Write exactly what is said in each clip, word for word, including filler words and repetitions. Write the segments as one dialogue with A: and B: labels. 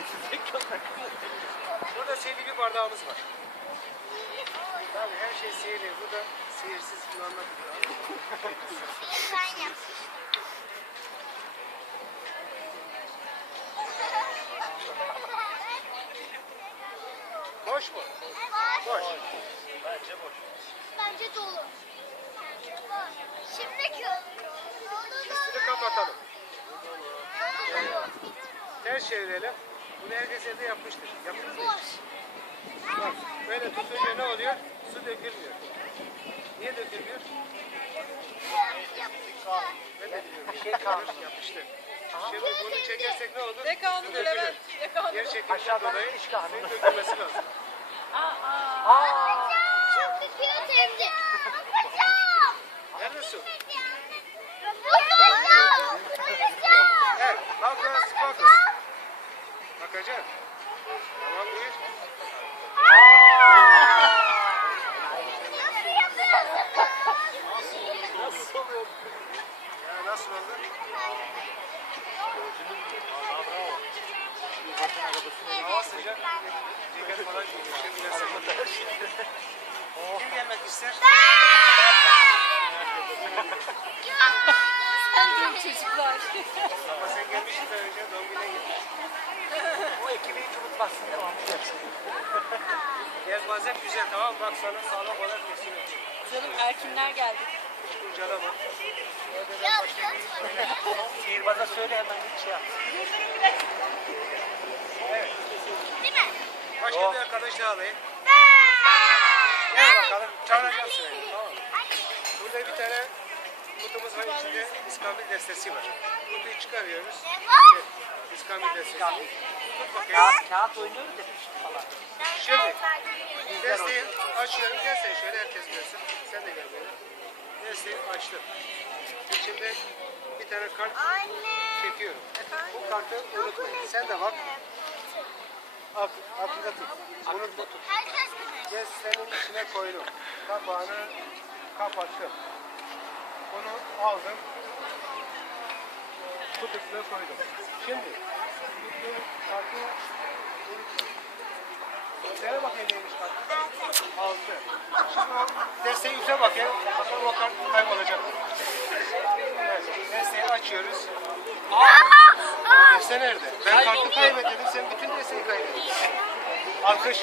A: Burada sihirli bir bardağımız var. Tabii her şey sihirli. Bu da sihirsiz kullanılabilir.
B: Ben yap.
A: Boş mu? Boş.
B: Bence boş. Bence dolu. Şimdi kö.
A: Üstünü kapatalım. Ters çevirelim. Bunu herkes evde yapmıştır. Yaptınız mı?
B: Boş.
A: Bak böyle tutunca ne oluyor? Su dökülmüyor. Niye dökülmüyor? Ben de biliyorum. Bir şey kaldı. Yapıştı. Şimdi bunu çekersek ne olur?
C: Ne kanunu
A: Su dökülür.
C: Levent? Ne kanunu?
A: Yer çekimden dolayı suyun dökülmesi lazım.
B: Çok tutuyor teyze. Bakacağım.
A: Nerede su?
B: Bakacağım. Bakacağım.
A: Evet. Hocus pocus. Bakacağım. Tamam buyur.
B: Nasıl yapıyorsun?
A: Nasıl oluyor? Ya nasıl oldu? Hava sıcak. Ceket falan giymişim. Biraz sıcak. Kim gelmek ister?
C: Sen diyorum çocuklar.
A: Ama sen gelmişsin de önce doğum gününe gittin.
D: Bu ekibi hiç unutmazsın. Devamlı gelsin.
A: Yelpaz hep güzel tamam mı? Bak sana sağlam olarak kesin.
C: Canım erkinler geldi.
A: Hiç kurcalama.
D: Sihirbaza söyle hemen hiç şey yap.
A: Evet.
B: Değil mi?
A: Başka bir arkadaş daha alayım. Gel bakalım. Çağıracağım seni. Tamam mı? Burada bir tane kutumuz var. İçinde iskambil destesi var. Kutuyu çıkarıyoruz. Şey, iskambil destesi. Tut bakayım.
D: Kağıt, kağıt oynuyoruz demiştim falan.
A: Şimdi desteği açıyorum. Gel sen şöyle herkes görsün. Sen de gel böyle. Desteği açtım. İçinde bir tane kart çekiyorum. Bu kartı unutmayın. Sen de bak. Ak aklında tut. Unutma tut.
B: Herkes bilir.
A: Destenin içine koydum. Kapağını kapattım. Bunu aldım. Kutusuna koydum. Şimdi tuttuğum kartı unutmayın. Söyle bakayım neymiş kartı. Altı. Şimdi o desteği üze bakayım. Bakalım o kart kaybolacak. Evet. Desteği açıyoruz. Deste nerede? Ben kartı kaybettim. Sen bütün desteği kaybettin. Alkış.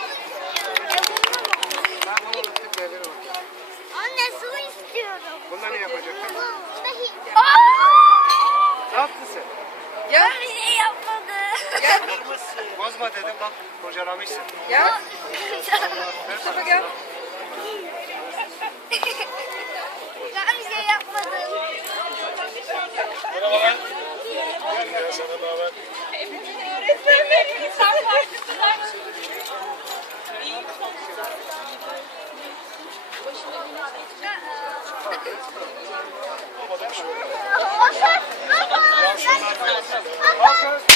A: Ben bunu unuttum. Yerlere bak.
B: Anne su istiyorum.
A: Bunları ne yapacaktın?
B: Aa!
A: Ne yaptın sen?
C: Gel.
B: Bir şey yapmadı.
C: Gel.
A: Bozma dedim bak. Kocalamışsın.
C: Gel.
A: Ver
C: Mustafa
A: bana.
C: gel.
B: Ben bir şey yapmadım.
A: Merhaba. Gel ya sana da haber.
C: Öğretmenler insan partisiler. İyi sonuçta. Başına güneş geçecek.
B: Bakın. Bakın.
A: Alkış.